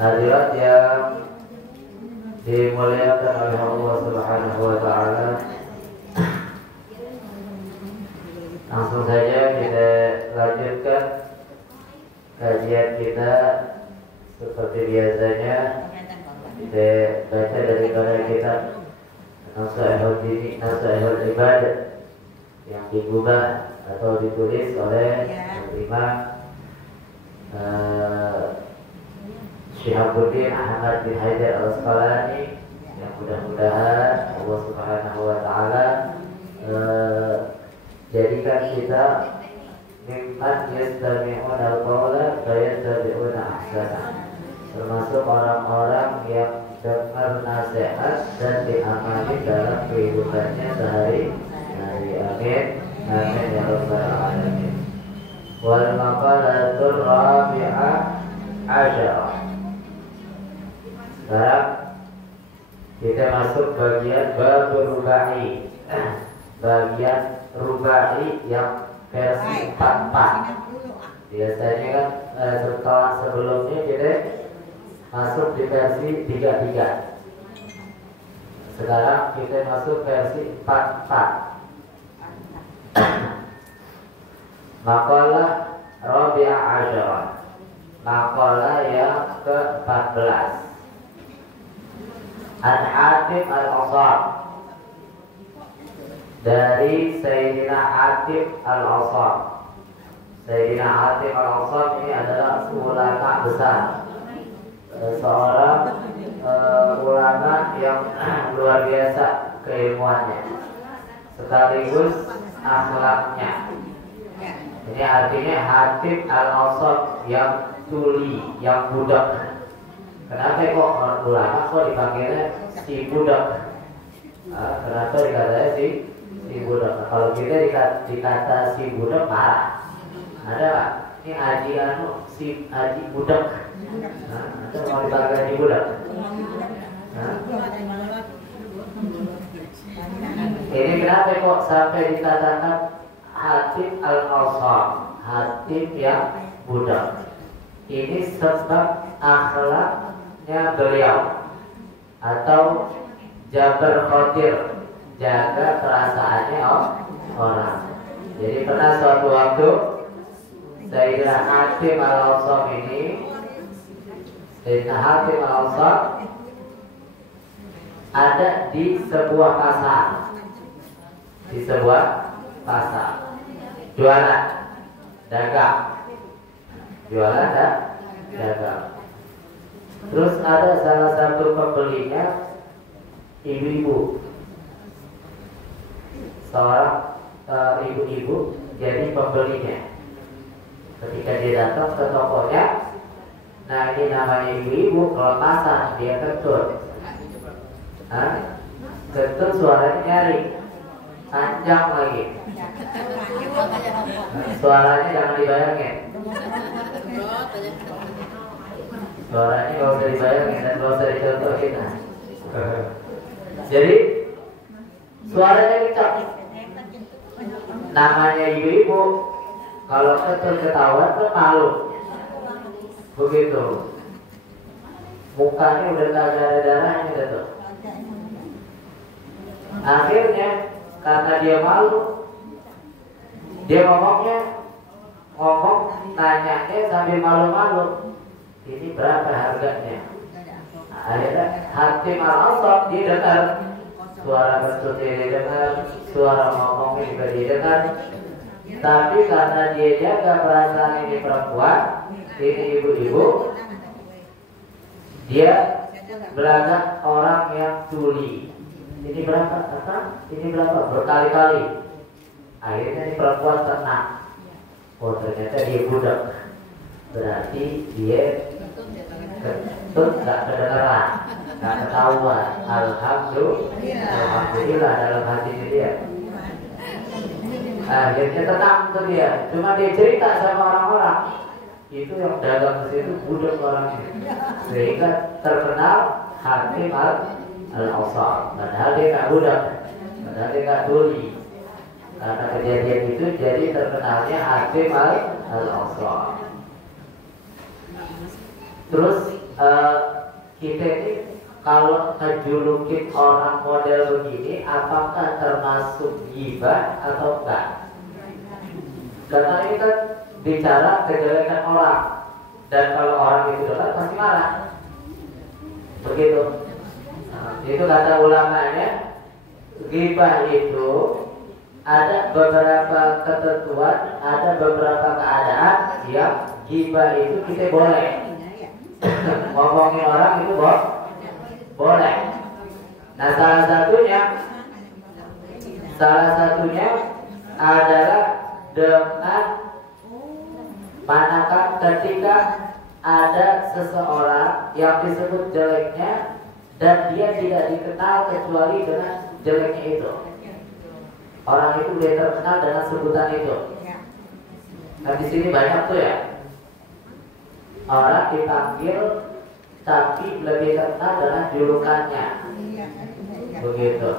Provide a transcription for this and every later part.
Hadirat yang dimuliakan oleh Allah Subhanahu wa taala. Langsung saja kita lanjutkan kajian kita seperti biasanya. Kita baca daripada kitab Nasaihul Ibadah yang digubah atau ditulis oleh Imam Syihabuddin Ahmad bin Hajar Al-Asqalani, yang mudah-mudahan Allah Subhanahu wa taala jadikan kita mimman yastami'una al-qawla fayattabi'una ahsana, termasuk orang-orang yang dengar nasihat dan diamali dalam kehidupannya sehari-hari. Amin. Amin ya rabbal alamin. Wal maqalatul rabi'ah asyarah. Sekarang kita masuk bagian bab rubai. Bagian rubai yang versi 44. Biasanya kan setelah sebelumnya kita masuk di versi 33. Sekarang kita masuk versi 44. Maqalah rabi'ah asyarah. Maqalah yang ke-14. An Atib Al-Asam, dari Sayyidina Atib Al-Asam. Sayyidina Atib Al-Asam ini adalah ulama besar, seorang ulama yang luar biasa keilmuannya sekaligus akhlaknya. Ini artinya Atib Al-Asam yang tuli, yang budak. Kenapa kok ulama kok dipanggilnya si budak? Kenapa dikatakan si budak? Nah, kalau kita dikata si budak marah. Ada pak? Ini Haji si Haji budak. Ada mau dipanggil si budak? Ini kenapa kok sampai dikatakan Atib Al-Asam, Atib yang budak? Ini sebab akhlaknya beliau, atau Jabar Khotir, jaga perasaannya orang. Jadi pernah suatu waktu Sayyidina Atib Al-Asam ini, Sayyidina Atib Al-Asam ada di sebuah pasar. Di sebuah pasar jualan, dagang. Jualan dan dagang. Terus ada salah satu pembelinya, ibu-ibu. Seorang ibu-ibu jadi pembelinya. Ketika dia datang ke tokonya, nah ini namanya ibu-ibu, kalau pasar dia kentut. Kentut suaranya nyaring, panjang lagi. Suaranya jangan dibayangin. Suaranya gak usah dibayangin dan gak usah dicontohin. Jadi suaranya kencang. Namanya ibu-ibu, kalau ketahuan kan malu. Begitu. Mukanya udah gak ada darahnya gitu. Akhirnya karena dia malu, dia ngomong nanyanya sambil malu-malu. Ini berapa harganya? Akhirnya Atib Al-Asam didengar, suara kentutnya didengar, suara ngomongnya juga didengar. Tapi karena dia jaga perasaan ini perempuan, ini ibu-ibu, dia belakang orang yang tuli. Ini berapa? Ini berapa? Berkali-kali. Akhirnya ini perempuan tenang. Oh ternyata dia budak. Berarti dia kentut gak kedengeran, gak ketahuan. Alhamdulillah dalam hatinya dia. Akhirnya tenang tuh dia. Cuma dia cerita sama orang-orang, itu yang dagang ke situ budak orangnya, sehingga terkenal Atib Al-Asam. Padahal dia gak budak, padahal dia gak tuli. Karena kejadian itu jadi terkenalnya Atib Al-Asam. Terus kita ini kalau ngejulukin orang model begini, apakah termasuk ghibah atau enggak? Karena ini kan bicara kejelekan orang, dan kalau orang itu dengar pasti marah. Begitu. Nah, itu kata ulamanya, ghibah itu ada beberapa ketentuan, ada beberapa keadaan yang ghibah itu kita boleh. Ngomongin orang itu boleh. Nah, salah satunya adalah dengan manakah ketika ada seseorang yang disebut jeleknya dan dia tidak dikenal kecuali dengan jeleknya itu. Orang itu dia terkenal dengan sebutan itu. Nah, di sini banyak tuh ya. Orang dipanggil tapi lebih terkenal dengan julukannya. Begitu.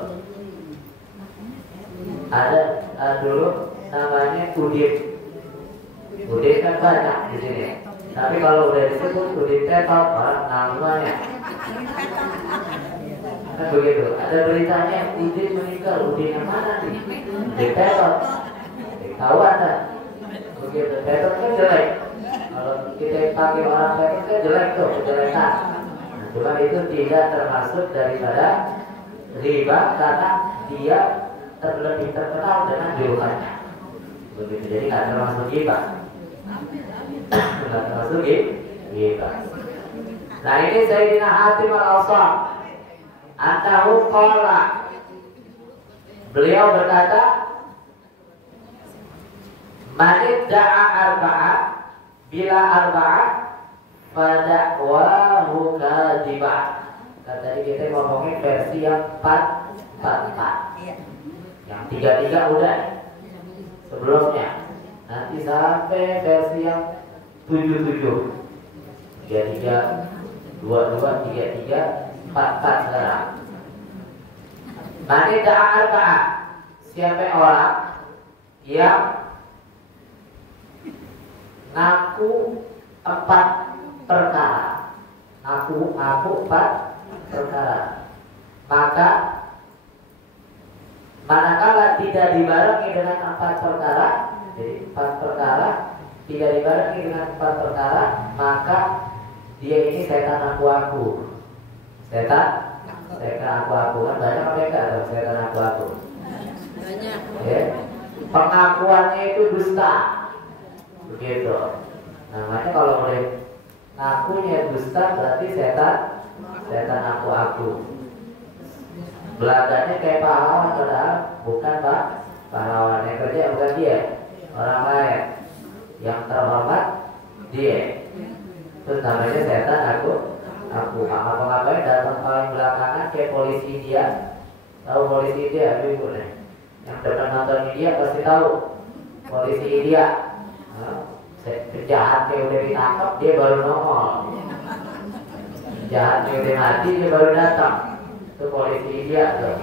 Ada dulu namanya Udin. Udin kan banyak di sini. Tapi kalau udah disebut Udin Tetot, orang kenal semuanya. Kan begitu. Ada beritanya Udin meninggal. Udin yang mana nih? Udin Tetot. Tahu ada. Begitu. Tetot kan jelek. Kalau kita panggil orang Tetot kan jelek tuh, kejelekan. Nah, cuma itu tidak termasuk daripada riba karena dia lebih terkenal dengan julukannya. Begitu. Jadi nggak termasuk riba. Nggak termasuk riba. Nah, ini Sayyidina Hatim al-Awsam. Antahu qala, beliau berkata, man da'a arba'ah, bila arba'ah fada'wahu kadibah. Tadi kita ngomongin versi yang 4 yang 3 udah sebelumnya. Nanti sampai versi yang 7 3 2 3 4 sekarang. Man da'a arba'ah, siapa orang yang ngaku 4 perkara, ngaku 4 perkara, maka manakala tidak dibarengi dengan 4 perkara, jadi 4 perkara tidak dibarengi dengan 4 perkara, maka dia ini setan aku. Setan aku kan banyak mereka ada setan aku. Banyak. Ya. Pengakuannya itu dusta. Begitu. Namanya kalau boleh ngakunya dusta berarti setan aku. Belakangnya kayak pahlawan padahal bukan Pak pahlawan, yang kerja bukan dia, orang lain yang terhormat dia. Terus namanya setan aku. Apa-ngapain datang paling belakangan kayak polisi India. Tahu polisi India, ibu nih. Yang depan nonton India pasti tahu. Polisi India. Penjahatnya udah ditangkap, dia baru nongol. Penjahatnya udah mati, dia baru datang. Itu polisi India tuh.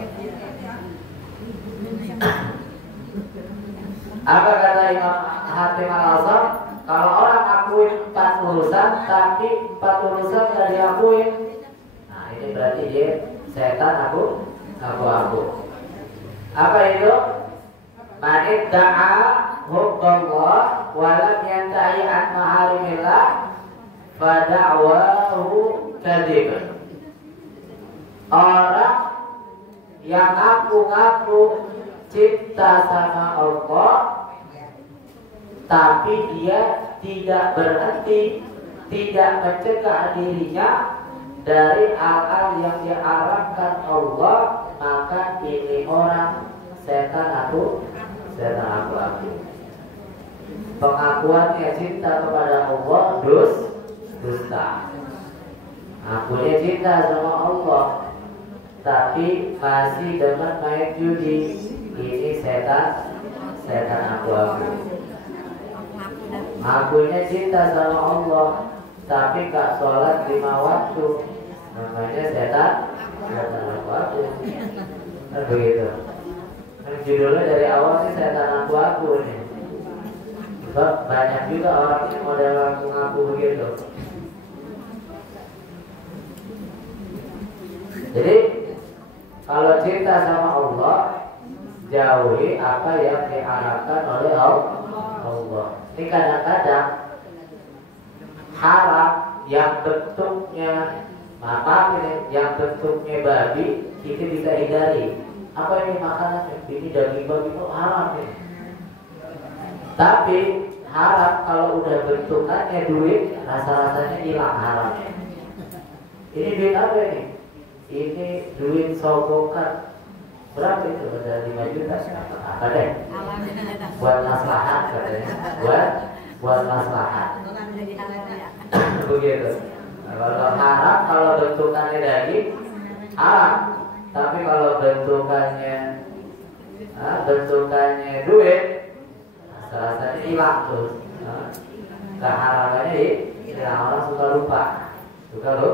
Apa kata Imam Hatim al-Awsam? Kalau orang akuin 4 urusan, tapi 4 urusan gak diakuin, nah ini berarti dia setan aku. Apa itu? Man da'a hubballah walam yantahi an maharimillah fada'wahu kadhib. Orang yang ngaku cinta sama Allah, tapi dia tidak berhenti, tidak mencegah dirinya dari hal-hal yang diarahkan Allah, maka ini orang setan aku. Pengakuannya cinta kepada Allah dusta. Ngakunya cinta sama Allah, tapi masih dengan main judi, ini setan aku. Ngakunya cinta sama Allah, tapi gak sholat 5 waktu, namanya setan aku. Kan begitu. Kan judulnya dari awal sih setan aku nih. Sebab banyak juga orang ini model ngaku begitu. Jadi kalau cinta sama Allah, jauhi apa yang diharapkan oleh Allah. Ini kadang-kadang harap yang bentuknya yang bentuknya babi kita bisa hindari. Apa ini makanan? Ini daging babi itu haram ini. Tapi harap kalau udah bentukannya duit, rasa-rasanya hilang haramnya. Ini duit apa ini? Ini duit sogokan. Berapa itu? Ada 5 juta. Apa deh? Buat maslahat katanya. Buat maslahat. Begitu. Kalau harap, kalau bentukannya daging haram. Tapi kalau bentukannya duit, rasa-rasanya hilang tuh. Keharapannya hilang. Orang suka lupa. Kalau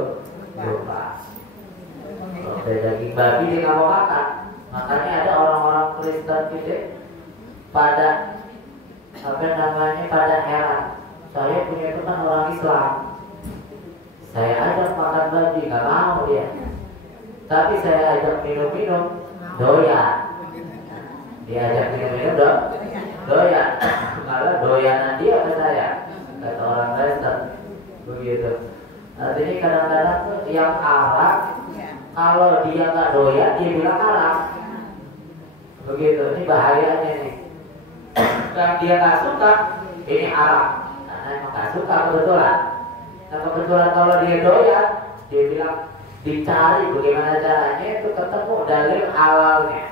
daging babi dia nggak mau makan. Makanya ada orang-orang Kristen gitu pada pada heran. Saya punya teman orang Islam, saya ajak makan babi nggak mau dia. Tapi saya ajak minum-minum doyan. Dia ajak minum-minum doyan. Malah doyanan dia ke saya, kata orang Kristen. Begitu. Artinya kadang-kadang yang arak, kalau dia nggak doyan, dia bilang arak. Begitu. Ini bahayanya nih. Yang dia nggak suka, ini arak. Karena emang nggak suka kebetulan. Nah kebetulan kalau dia doyan, dia bilang dicari bagaimana caranya itu ketemu dalil halalnya.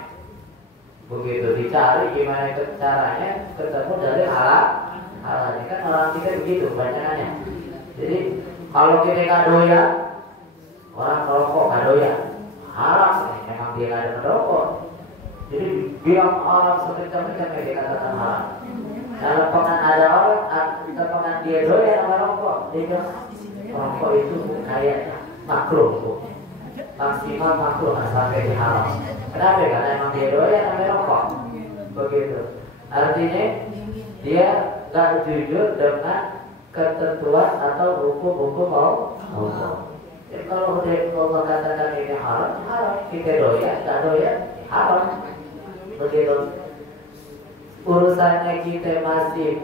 Begitu dicari gimana caranya ketemu dalil halalnya. Kan orang kita begitu banyakannya. Jadi kalau kita nggak doyan, orang rokok nggak doyan, haram. Memang dia nggak ada merokok. Jadi bilang orang sekencang-kencangnya dia katakan haram. Kalau pernah ada orang, pernah dia doyan sama rokok, dia bilang rokok itu kayaknya makruh, maksimal makruh sampai di haram. Kenapa? Karena emang dia doyan sama rokok. Begitu. Artinya dia nggak jujur dengan ketentuan atau hukum-hukum Allah. Jadi kalau Allah katakan ini haram, kita doyan, nggak doyan, haram. Begitu. Urusannya kita masih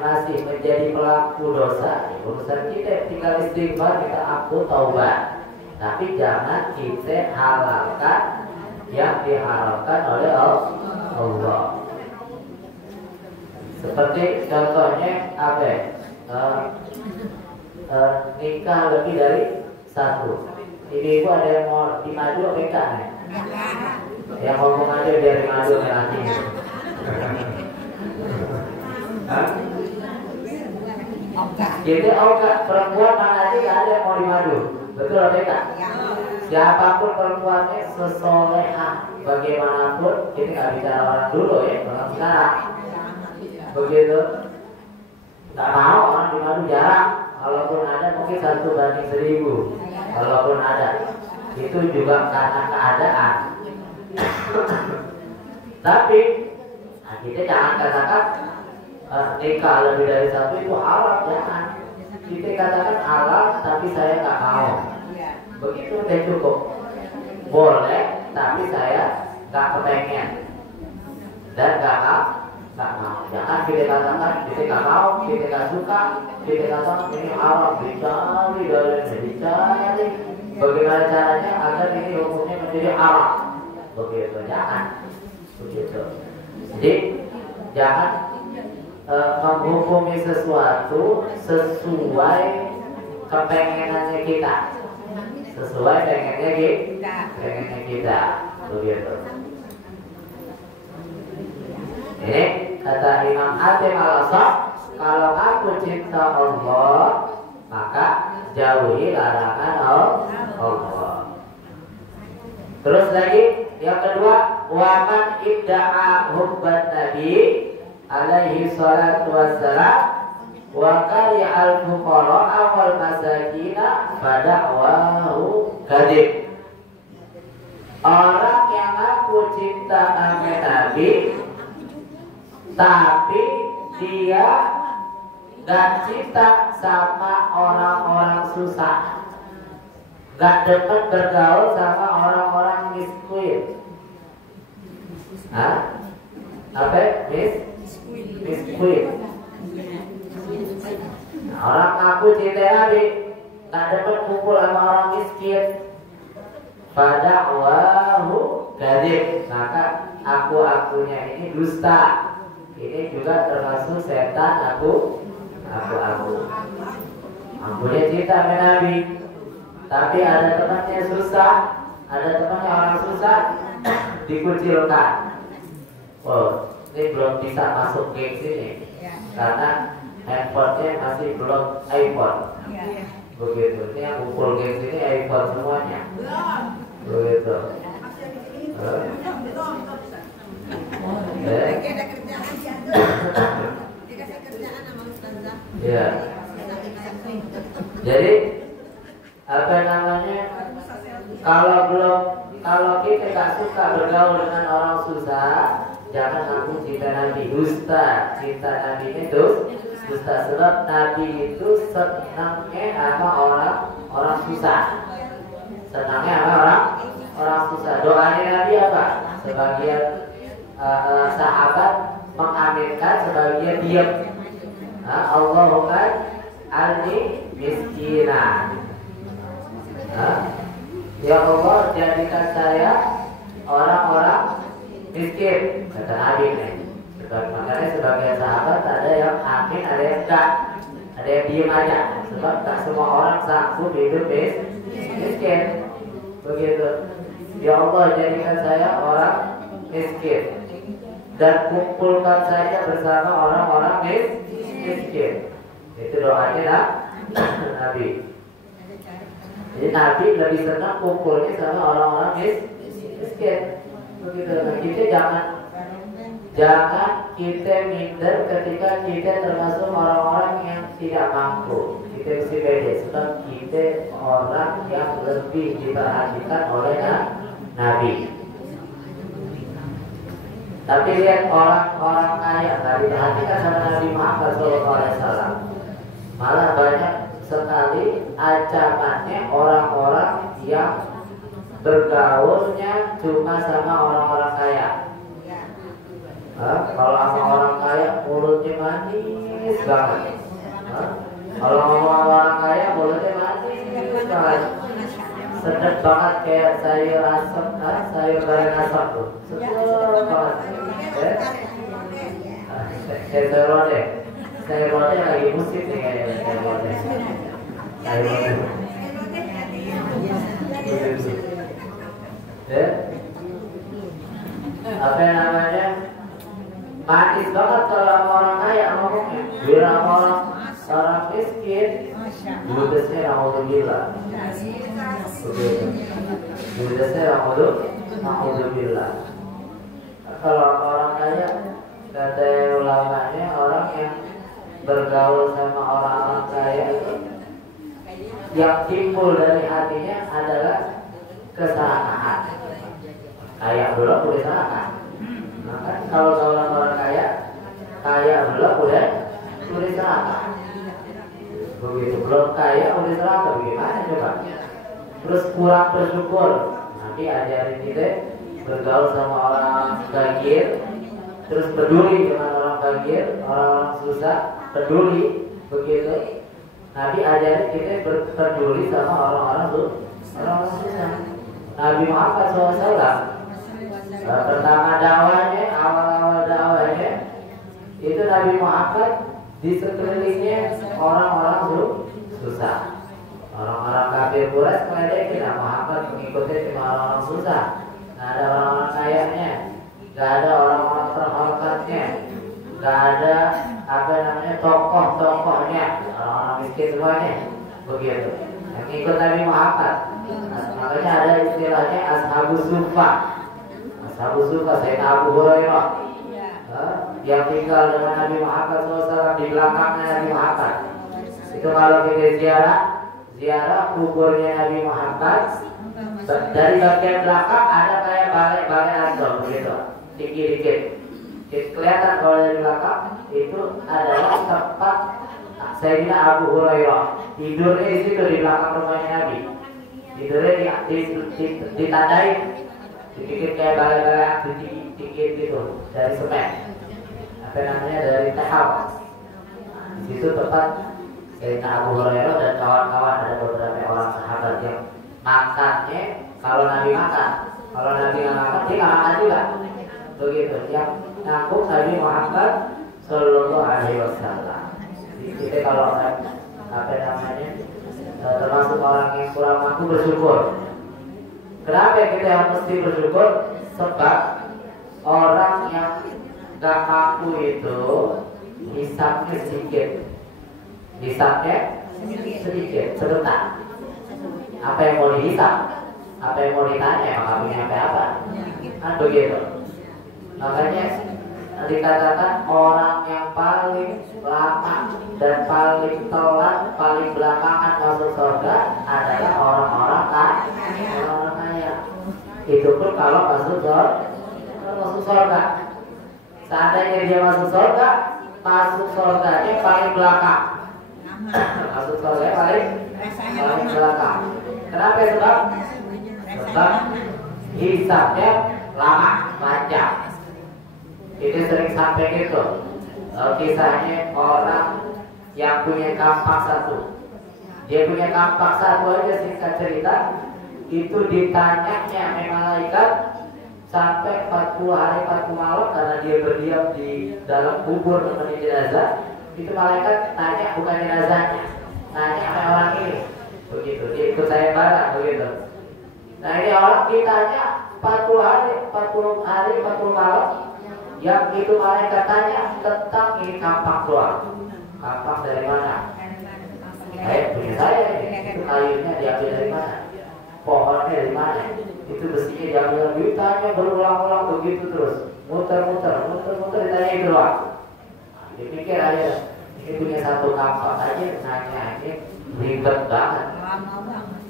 masih menjadi pelaku dosa. Urusan kita tinggal istighfar, kita aku taubat. Tapi jangan kita halalkan yang diharamkan oleh Allah. Seperti contohnya apa? Nikah lebih dari satu. Ibu ada yang mau dimadu apa enggak nih? Yang ngomong aja biar dimadu nanti. Jadi perempuan mana aja gak ada yang mau dimadu. Betul apa enggak? Siapapun perempuannya sesolehah bagaimanapun, ini nggak bicara orang dulu ya, orang sekarang. Begitu. Nggak mau orang dimadu jarang. Kalaupun ada mungkin 1:1000. Kalaupun ada, itu juga karena keadaan. Tapi kita jangan katakan nikah lebih dari satu itu halal, jangan. Kita katakan halal, tapi saya nggak mau. Begitu udah cukup. Boleh, tapi saya nggak kepengen dan nggak mau. Jangan kita katakan kita nggak mau, kita nggak suka, kita katakan ini haram, dicari. Bagaimana caranya agar ini hukumnya menjadi haram? Begitu, jangan. Begitu. Jadi jangan menghukumi sesuatu sesuai kepengenannya kita, sesuai pengennya kita. Begitu. Ini kata Imam Hatim al-Asaf, kalau aku cinta Allah, maka jauhi larangan Allah. Terus lagi yang kedua, waman ibda'a hubban Nabi alaihi salatu wassalam wa kari'al fuqara wal masakina fada'wahu kadhib. Orang yang aku cinta sama Nabi tapi dia gak cinta sama orang-orang susah, nggak demen bergaul sama orang-orang miskin. Hah? Apa? Miskin. Nah, orang aku cinta Nabi, nggak demen kumpul sama orang miskin. Pada wahu gadib, maka aku-akunya ini dusta. Ini juga termasuk setan aku. Akunya cinta sama Nabi, tapi ada temannya susah, ada temannya orang susah, dikucilkan. Oh, ini belum bisa masuk geng sini, karena handphonenya masih belum iPhone. Begitu, ini yang kumpul geng sini iPhone semuanya. Begitu. Ya. Jadi apa namanya? Kalau kita tak suka bergaul dengan orang susah, jangan aku cinta Nabi. Dusta, cinta Nabi itu dusta, sebab Nabi itu senangnya sama orang susah. Senangnya sama orang susah. Doanya Nabi apa? Sebagian sahabat mengaminkan, sebagian diam. Allahumma alni miskina. Ya Allah, jadikan saya orang-orang miskin, kata Nabi. Makanya sebagian sahabat ada yang amin, ada yang enggak, ada yang diam aja. Sebab tak semua orang sanggup hidup miskin. Begitu. Ya Allah, jadikan saya orang miskin dan kumpulkan saya bersama orang-orang miskin. Itu doanya Nabi. Jadi Nabi lebih senang kumpulnya sama orang-orang miskin. Begitu. Nah, kita jangan kita minder ketika kita termasuk orang-orang yang tidak mampu. Kita mesti pede, sebab kita orang yang lebih diperhatikan oleh Nabi. Tapi lihat orang-orang kaya nggak diperhatikan sama Nabi Muhammad SAW. Malah banyak sekali ancamannya orang-orang yang bergaulnya cuma sama orang-orang kaya. Kalau sama orang kaya mulutnya manis banget. Kalau ngomong sama orang kaya mulutnya manis banget. Sedap banget kayak sayur asam, sayur goreng asam tuh. Sedap banget. Sayur rode lagi musim nih kayaknya sayur rode. Apa namanya? Manis banget kalau orang kaya ngomongnya. Bila orang miskin, budesnya alhamdulillah. Budesnya alhamdulillah. Kalau orang kaya, kata ulamanya, orang yang bergaul sama orang-orang kaya itu yang timbul dari hatinya adalah keserakahan. Kaya belum boleh serakah. Maka kalau orang kaya belum boleh serakah. Begitu belum kaya boleh serakah, bagaimana coba? Terus kurang bersyukur. Nanti ajarin kita bergaul sama orang fakir, terus peduli dengan orang fakir, orang susah, peduli. Begitu Nabi ajarin kita peduli sama orang-orang susah. Nabi Muhammad SAW pertama dakwahnya, awal-awal dakwahnya itu Nabi Muhammad di sekelilingnya orang-orang susah. Orang-orang kafir Quraisy meledekin Muhammad, mengikuti cuma orang-orang susah. Nggak ada orang-orang kayanya, nggak ada orang-orang terhormatnya, nggak ada apa namanya tokoh-tokohnya, orang-orang miskin semuanya. Begitu. Yang ikut Nabi Muhammad. Makanya ada istilahnya ashabus sufa. Ashabus sufa, Sayyidina Abu Hurairah yang tinggal dengan Nabi Muhammad SAW di belakangnya Nabi Muhammad. Itu kalau kita ziarah kuburnya Nabi Muhammad, dari bagian belakang ada kayak balai asal begitu, tinggi dikit. Kelihatan kalau dari belakang itu adalah tempat Sayyidina Abu Hurairah tidurnya di situ di belakang rumahnya Nabi. tidurnya ditandai, dibikin kayak balai-balai dikit gitu dari semen, apa namanya dari tahap. Di situ tempat Sayyidina Abu Hurairah dan kawan-kawan, ada beberapa orang sahabat yang makannya kalau Nabi makan, kalau Nabi nggak makan dia nggak makan juga, begitu. Yang ngaku Nabi Muhammad Sallallahu Alaihi Wasallam. Kita kalau apa namanya termasuk orang yang kurang mampu bersyukur. Kenapa kita yang mesti bersyukur? Sebab orang yang gak mampu itu hisapnya sedikit, sebentar. Apa yang mau dihisap, apa yang mau ditanya, maka punya apa? Kan begitu. Makanya dikatakan orang yang paling lama dan paling telat, paling belakangan masuk surga adalah orang-orang kaya. Itu pun kalau masuk surga. Seandainya dia masuk surganya paling belakang. Masuk surga paling belakang. Kenapa? Sebab hisabnya lama, panjang. Itu sering sampai gitu. Kisahnya orang yang punya kampak satu. Dia punya kampak satu aja, singkat cerita, itu ditanyanya malaikat sampai 40 hari 40 malam karena dia berdiam di dalam kubur menemani jenazah. Itu malaikat tanya bukan jenazahnya, tanya sama orang ini. Begitu, dia ikut saya bareng begitu. Nah ini orang ditanya 40 hari 40 malam. Yang itu malaikat tanya tentang ini kampak doang. Kampak dari mana? Punya saya ini. Itu kayunya diambil dari mana? Pohonnya dari mana? Itu besinya diambil. Ditanya berulang-ulang begitu terus. Muter-muter ditanya itu doang. Dipikir aja ini punya satu kampak aja nanya ini ribet banget.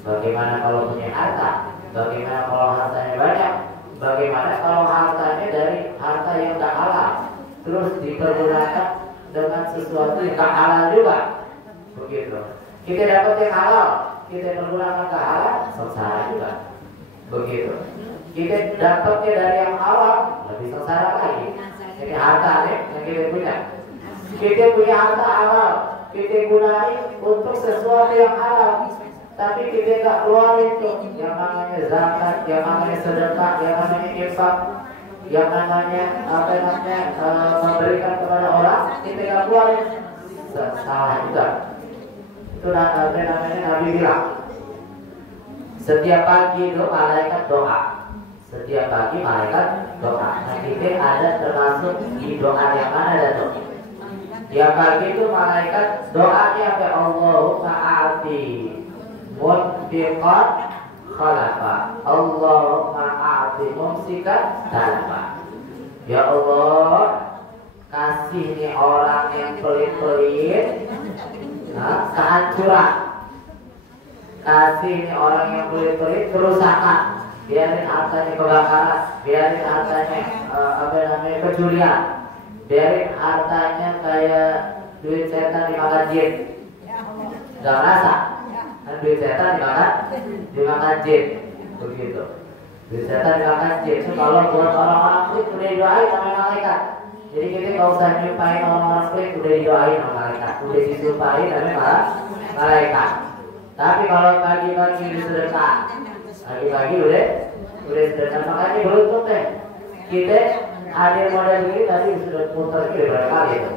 Bagaimana kalau punya harta? Bagaimana kalau hartanya banyak? Bagaimana kalau hartanya dari harta yang tak halal, terus dipergunakan dengan sesuatu yang tak halal juga, begitu. Kita dapat yang halal, kita pergunakan ke halal, sengsara juga, begitu. Kita dapatnya dari yang halal, lebih sengsara lagi. Jadi harta yang kita punya. Kita punya harta halal, kita gunakan untuk sesuatu yang halal. Tapi kita nggak keluarin tuh yang namanya zakat, yang namanya sedekah, yang namanya infak, yang namanya memberikan kepada orang, kita nggak keluarin, salah juga. Itu namanya Nabi bilang setiap pagi itu malaikat doa, setiap pagi malaikat doa. Nah kita ada termasuk di doa yang mana ada tuh? Tiap pagi itu malaikat doanya apa? Allahumma a'ti munfiqan khalafa, Allahumma a'ti mumsikan talafa. Ya Allah, kasih nih orang yang pelit-pelit kehancuran, kasih nih orang yang pelit-pelit kerusakan, biarin hartanya kebakaran, biarin hartanya kecurian, biarin hartanya kayak duit setan dimakan jin, gak rasa. Duit setan dimakan jin, begitu. Duit setan dimakan jin. Itu kalau buat orang-orang klik udah didoain sama malaikat. Jadi kita nggak usah nyumpahin orang-orang klik, udah didoain sama malaikat, udah disumpahin sama malaikat. Tapi kalau pagi-pagi disedekah, pagi-pagi udah sedekah, makanya beruntung deh. Kita hadir model ini tadi sudah muter berapa kali itu?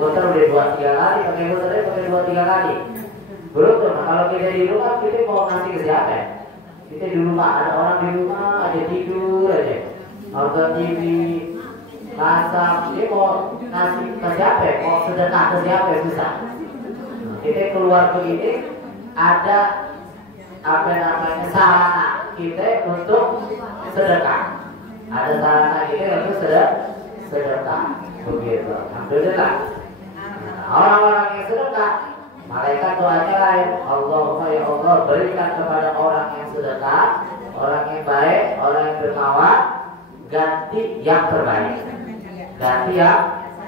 Muter udah 2-3 kali, pakai muternya pakai 2-3 kali. Beruntung. Nah, kalau kita di rumah, kita mau ngasih ke siapa? Kita di rumah, ada orang di rumah aja tidur aja, nonton TV, masak. Dia mau ngasih ke siapa? Mau sedekah ke siapa? Susah. Kita keluar begini, ada sarana kita untuk sedekah. Ada sarana kita untuk sedekah. Begitu. Alhamdulillah. Orang-orang yang sedekah, malaikat doanya lain. Allahumma ya Allah, berikan kepada orang yang sedekah, orang yang baik, orang yang dermawan, ganti yang terbaik. Ganti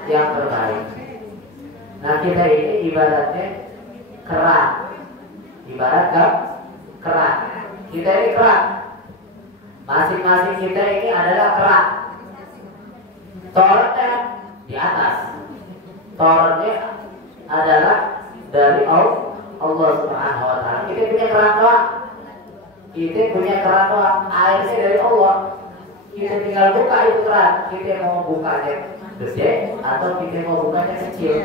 yang terbaik. Nah kita ini ibaratnya keran, ibarat keran. Kita ini keran. Masing-masing kita ini adalah keran. Torennya di atas. Torennya adalah dari Allah Subhanahu wa taala. Kita punya keran doang. Kita punya keran doang. Airnya dari Allah. Kita tinggal buka itu keran. Kita mau bukanya gede atau kita mau bukanya kecil.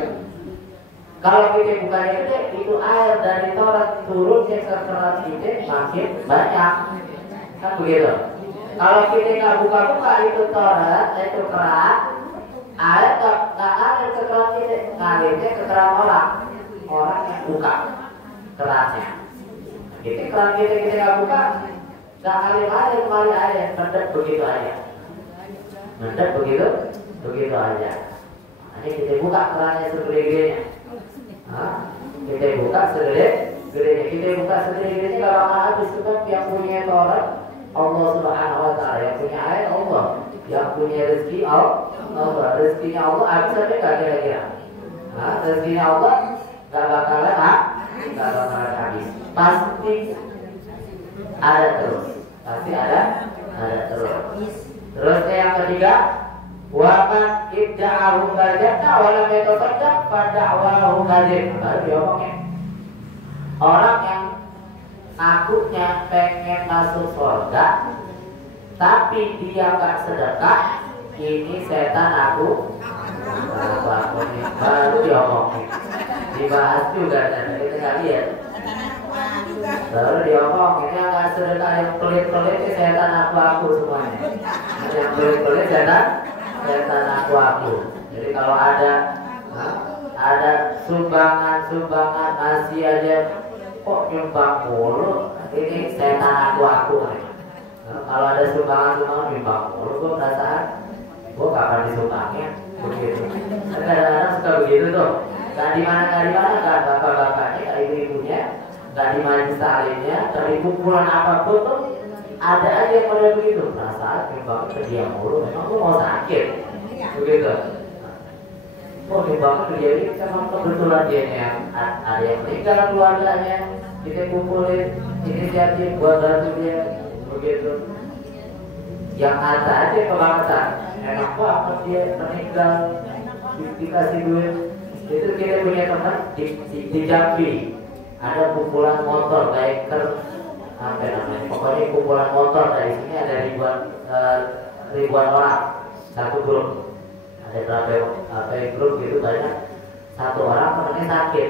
Kalau kita bukanya gede, itu air dari toren turunnya ke keran kita makin banyak. Kan begitu. Kalau kita nggak buka-buka itu toren, itu keran, air nggak ngalir ke keran kita, ngalirnya ke keran orang yang buka kerannya. Kita keran kita nggak buka, nggak ngalir kembali air, mendek begitu aja, mendek begitu aja. Ini kita buka kerannya segede-gedenya, kita buka segede-gedenya, kita buka segede-gedenya kalau akan habis sebab yang punya toren Allah Subhanahu wa taala, yang punya air Allah, yang punya rezeki Allah, rezekinya Allah habis sampai nggak kira-kira? Rezekinya Allah nggak bakalan habis, pasti ada terus, Terus yang ketiga, waman ibda'ahu kadzabna wa lam yatasaddaq fada'wahu kadzib. Baru diomongin. Orang yang ngakunya pengen masuk surga tapi dia nggak sedekah, ini setan aku baru diomongin, dibahas juga dan kita nggak lihat. Baru diomongin yang nggak sedekah, yang pelit-pelit itu setan aku semuanya. Yang pelit-pelit setan aku. Jadi kalau ada sumbangan masih aja kok nyumbang mulu, ini setan aku. Kalau ada sumbangan nyumbang mulu, gue perasaan gue kapan disumbangnya begitu. Kadang-kadang suka begitu tuh. Gak di mana gak bapak-bapaknya, gak ibu-ibunya, gak di majelis taklimnya, dari kumpulan apapun tuh ada aja yang model begitu. Perasaan nyumbang ke dia mulu, memang gue mau sakit begitu. Oh nyumbang ke dia ini memang kebetulan dia yang ada yang meninggal keluarganya, kita kumpulin inisiatif buat bantu dia begitu. Yang ada aja kebangetan, enak banget dia meninggal dikasih duit. Itu kita punya teman di Jambi, ada kumpulan motor biker, apa namanya, pokoknya kumpulan motor. Dari sini ada ribuan orang satu grup, ada berapa grup gitu banyak. Satu orang temennya sakit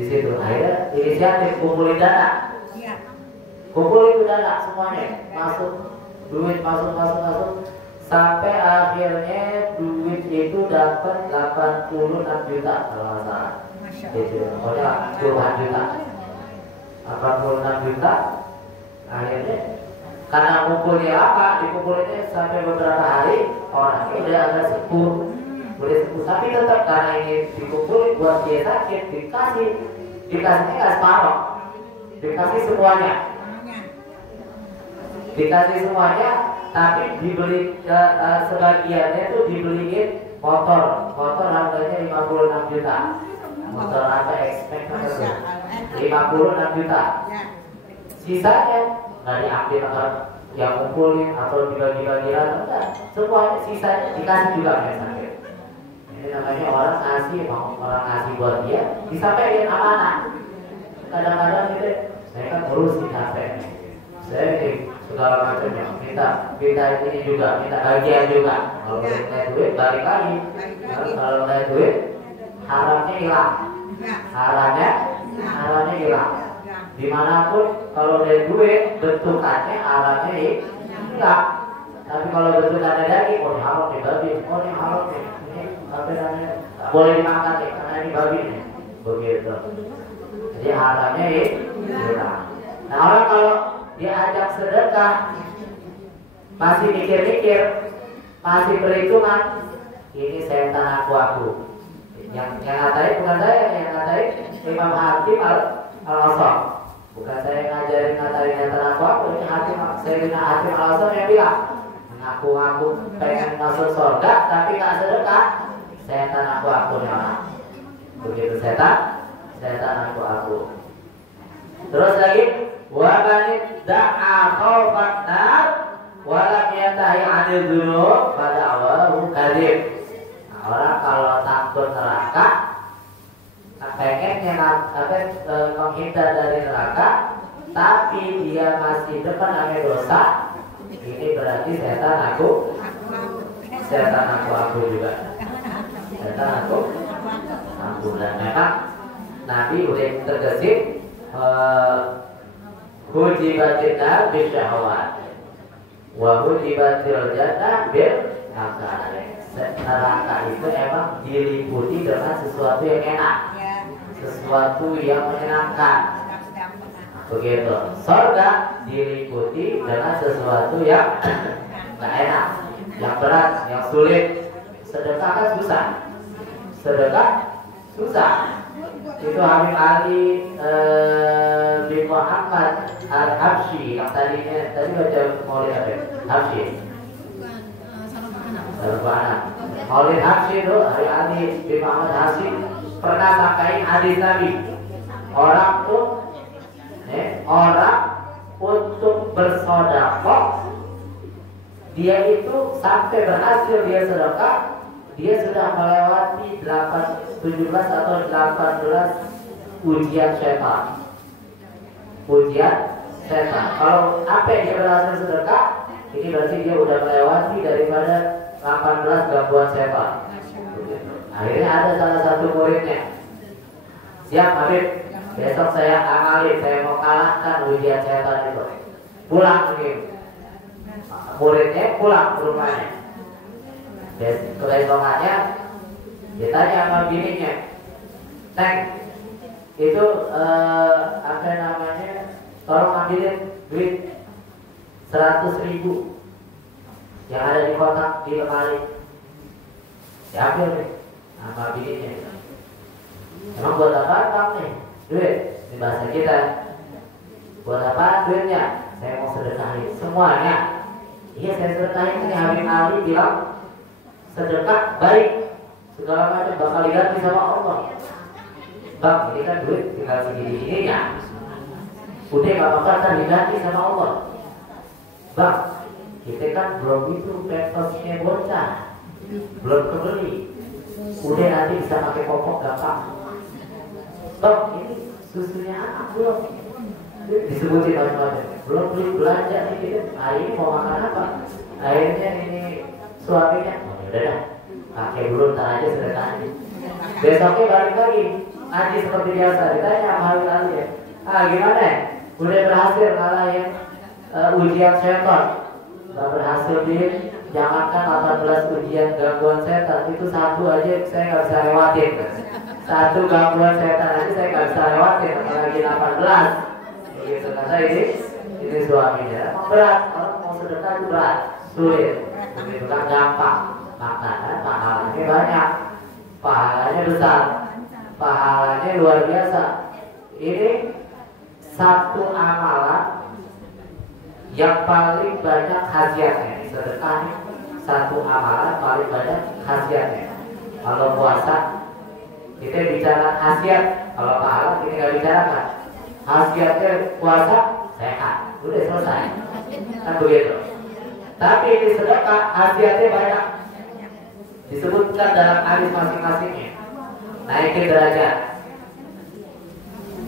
di situ, akhirnya inisiatif kumpulin dana, kumpulin dana semuanya, masuk duit masuk sampai akhirnya duit itu dapat 86 juta kalau nggak salah. Gitu, pokoknya puluhan juta, 86 juta. Akhirnya karena kumpulnya apa, dikumpulnya sampai beberapa hari, orangnya udah agak sepuh, tapi tetap karena ini dikumpulin buat dia sakit, dikasihnya nggak separoh, dikasih semuanya, tapi dibeli sebagiannya itu dibeliin motor harganya 56 juta, motor apa expect 56 juta, sisanya nggak diambil yang kumpulin atau dibagi-bagi rata, semuanya sisanya dikasih juga yang sakit. Ini namanya orang ngasih buat dia, disampaikan amanah. Kadang-kadang gitu, saya kan ngurusin capek, saya bikin segala macamnya, minta ini juga, minta bagian juga. Kalau minta duit balik lagi, kalau minta duit haramnya hilang, dimanapun kalau ada duit bentukannya haramnya hilang. Tapi kalau bentukannya daging, oh ini haram nih babi, oh ini haram nih, ini apa namanya, boleh dimakan nih karena ini babi nih, begitu. Jadi haramnya hilang. Nah orang kalau diajak sedekah masih mikir-mikir, masih berhitungan, ini setan aku. Yang ngatain bukan saya, yang ngatain Imam Hakim Al-Asam. Bukan saya ngajarin ngatain setan aku, ini Sayyidina Hakim Al-Asam yang bilang, ngaku-ngaku pengen masuk surga tapi nggak sedekah, setan aku nih orang. Begitu setan aku. Terus lagi wa man da'a khaufan nar wa lam yantahi 'anil dzunub fada'ahu kadzib. Orang kalau takut neraka, pengennya menghindar dari neraka, tapi dia masih depan sama dosa, ini berarti setan aku juga. Setan aku. Dan memang Nabi udah tergesit hujibatin nar bisyahawat wa hujibatil jannah bil makarim. Neraka itu emang diliputi dengan sesuatu yang enak, sesuatu yang menyenangkan. Begitu. Surga diliputi dengan sesuatu yang gak enak, yang berat, yang sulit. Sedekah kan susah. Itu Habib Ali bin Muhammad Al-Habsyi yang tadi baca Maulid Habsyi. Maulid Habsyi itu Habib Ali bin Muhammad Habsyi pernah sampaikan hadis Nabi. Orang untuk bersedekah, dia itu sampai berhasil dia sedekah, dia sudah melewati 17 atau 18 ujian setan. Kalau apa yang dia berhasil sedekah, ini berarti dia sudah melewati daripada 18 gangguan setan. Akhirnya ada salah satu muridnya, siap Habib, besok saya amali, saya mau kalahkan ujian setan itu. Pulang nih, muridnya pulang ke rumahnya. Kebesokannya ditanya sama bininya, Neng, itu tolong ambilin duit 100.000 yang ada di kotak di lemari. Diambil nih sama bininya. Emang buat apa Bang nih? Duit, ini bahasa kita. Buat apa duitnya? Saya mau sedekahin semuanya. Iya, saya sedekahin. Ini Habib Ali bilang sedekah baik, segala macam bakal diganti sama Allah. Bang, ini kan duit tinggal segini-gini ya. Udah gak apa-apa kan diganti sama Allah. Bang, kita kan belum itu pampersnya bocah, belum kebeli. Udah nanti bisa pakai popok gampang. Bang, ini susunya anak belum disebutin macam-macam. Belum beli belanja nih gitu. Hari ini mau makan apa? Akhirnya ini suaminya, udah dah, pakai dulu, ntar aja sedekahnya. Besoknya balik lagi, ngaji seperti biasa. Ditanya sama Habib Ali ya, gimana ya? Udah berhasil ngalahin ujian setan? Gak berhasil din. Jangankan 18 ujian gangguan setan, itu satu aja saya gak bisa lewatin. Satu gangguan setan aja saya gak bisa lewatin, apalagi 18. Begitu kata ini suaminya. Emang berat, orang mau sedekah itu berat, sulit. Begitu kan gampang. Makanya pahalanya banyak, pahalanya besar, pahalanya luar biasa. Ini satu amalan yang paling banyak khasiatnya. Sedekah ini satu amalan paling banyak khasiatnya. Kalau puasa kita bicara khasiat, kalau pahala kita nggak bicarakan. Khasiatnya puasa sehat, udah selesai, kan begitu. Tapi ini sedekah khasiatnya banyak, disebutkan dalam hadis masing-masingnya. Naikin derajat,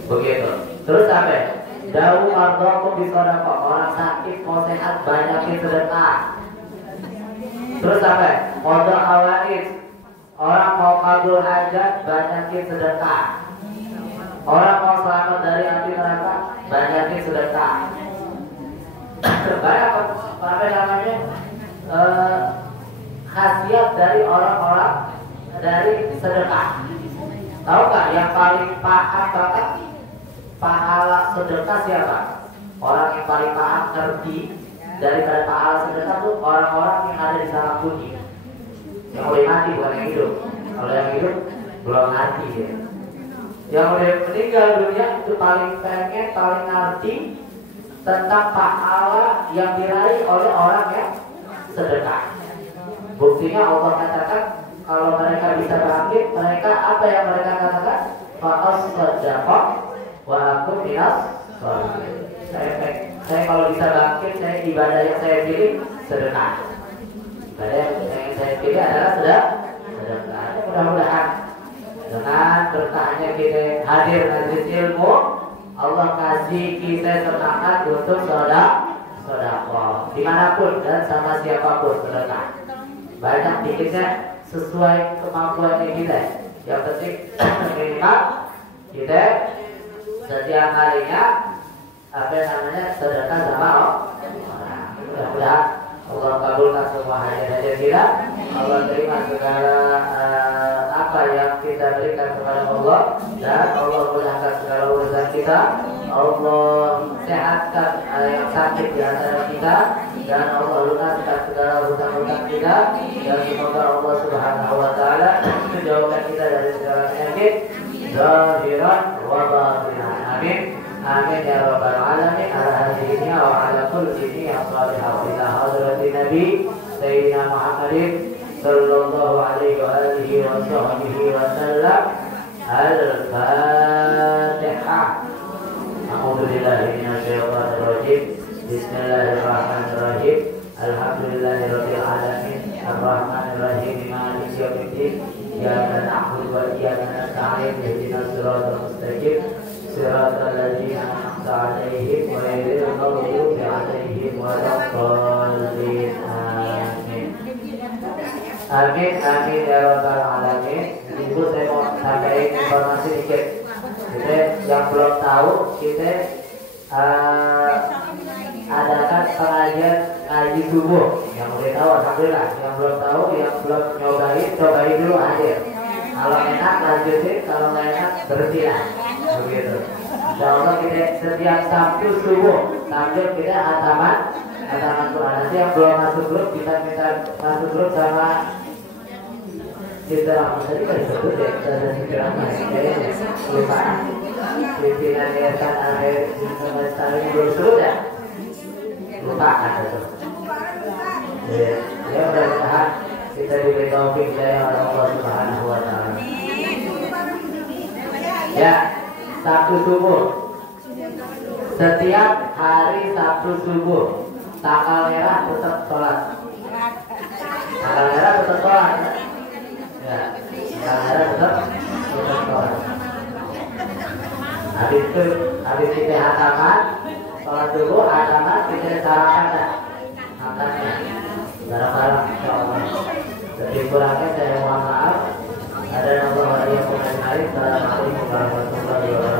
begitu. Terus sampai dawu mardokum bisodaqah, orang sakit mau sehat banyakin sedekah. Terus sampai qada hawaij, orang mau kabul hajat banyakin sedekah. Orang mau selamat dari api neraka banyakin sedekah. Banyak apa namanya khasiat dari orang-orang dari sedekah. Tahu nggak yang paling paham banget pahala sedekah siapa? Orang yang paling paham ngerti daripada pahala sedekah tuh orang-orang yang ada di sana bunyi, yang udah mati, bukan yang hidup. Kalau yang hidup belum ngerti ya. Yang udah meninggal dunia itu paling pengen, paling ngerti tentang pahala yang diraih oleh orang yang sedekah. Buktinya Allah katakan kalau mereka bisa bangkit, mereka apa yang mereka katakan? Fa'as sadaqah wa aku minas Saya kalau bisa bangkit, saya ibadah yang saya pilih sedekah. Ibadah yang saya pilih adalah sedekah. Mudah-mudahan dengan berkahnya kita hadir majelis ilmu, Allah kasih kita semangat untuk sedekah dimanapun dan sama siapapun sedekah. Banyak dikitnya sesuai kemampuannya kita. Yang penting minimal kita setiap harinya sedekah sama orang. Mudah-mudahan Allah kabulkan semua hajat-hajat kita. Allah terima segala apa yang kita berikan kepada Allah, dan Allah mudahkan segala urusan kita. Allah sehatkan yang sakit di antara kita, dan Allah lunaskan segala hutang-hutang kita, dan semoga Allah Subhanahu wa taala menjauhkan kita dari segala penyakit zahiran wa batinan. Amin. Amin ya rabbal alamin. Ala hadhihi wa ala kulli niyyah salihah ila hadratin nabi sayyidina Muhammadin sallallahu alaihi wa alihi wa sahbihi wa sallam. Al-Fatihah. A'udzu billahi minasyaitonir rajim. Bismillahirrahmanirrahim. Alhamdulillahirabbil alamin. Arrahmanir rahim. Maliki yaumiddin. Iyyaka na'budu wa iyyaka nasta'in. Ihdinas siratal mustaqim. Siratal ladzina an'amta 'alaihim ghairil maghdubi 'alaihim waladdallin. Amin. Amin ya rabbal alamin. Ibu, saya mau sampaikan informasi dikit. Kita yang belum tahu, kita adakan pengajian ngaji subuh. Yang udah tahu alhamdulillah. Yang belum tahu, yang belum cobain dulu hadir. Kalau enak lanjutin, kalau nggak enak berhentilah. Begitu. Insyaallah kita setiap Sabtu subuh tampil kita hataman Quran. Nanti yang belum masuk grup kita minta masuk grup sama kita tadi kan disebut ya, dan lupa pimpinan yayasan akhir semester ini belum disebut ya, lupa ada tuh. Ya mudah-mudahan kita diberi taufik dari Allah Subhanahu wa taala. Ya, Sabtu subuh. Setiap hari Sabtu subuh tanggal merah tetap sholat. Tanggal merah tetap sholat. Ya, tanggal merah tetap sholat. Habis kita hataman, sholat dulu, hataman kita sarapan dah. Makannya bareng-bareng insyaallah. Jadi kurangnya saya mohon maaf. Ada yang berwajib mengenai. Assalamualaikum warahmatullahi wabarakatuh.